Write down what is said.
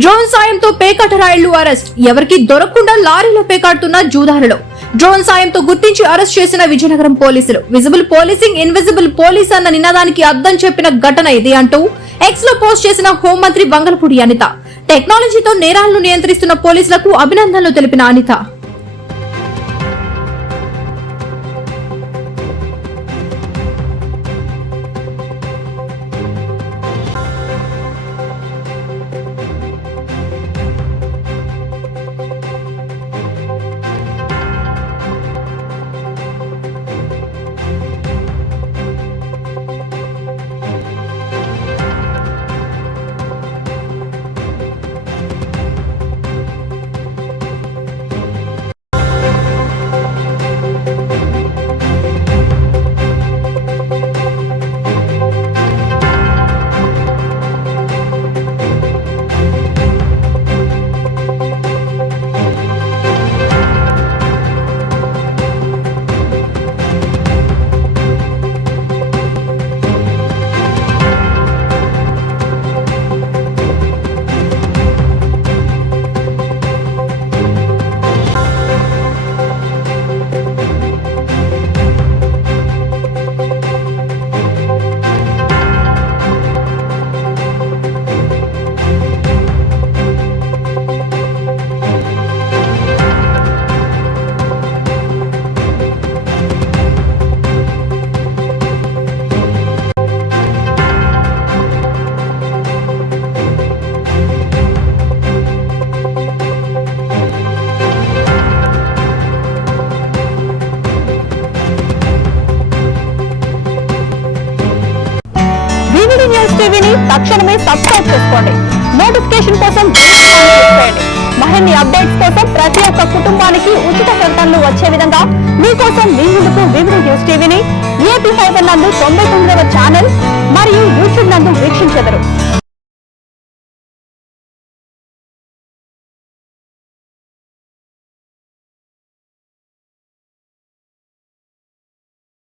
Drone సాయంతో పేకాట రాయుళ్లు arrest. ఎవరికి దొరకకుండా లారీలో పేకాడుతున్న జూదారులు. డ్రోన్ సాయంతో గుర్తించి అరెస్ట్ చేసిన విజయనగరం పోలీసులు. విజిబుల్ పోలీసింగ్ ఇన్విజిబుల్ పోలీస్ అన్న నినాదానికి అర్థం చెప్పిన ఘటన ఇది అంటూ ఎక్స్ లో పోస్ట్ చేసిన హోంమంత్రి వంగలపూడి అనిత. టెక్నాలజీతో నేరాలను నియంత్రిస్తున్న పోలీసులకు అభినందనలు తెలిపిన అనిత. టీవీని తక్షణమే సబ్స్క్రైబ్ చేసుకోండి. నోటిఫికేషన్ కోసం మరిన్ని అప్డేట్స్ కోసం ప్రతి ఒక్క కుటుంబానికి ఉచిత ప్రకటనలు వచ్చే విధంగా మీకోసం మీ ముందుకు వివిడి న్యూస్ టీవీని ఏపీ 5 నందు 99వ ఛానల్ మరియు యూట్యూబ్ నందు వీక్షించెదరు.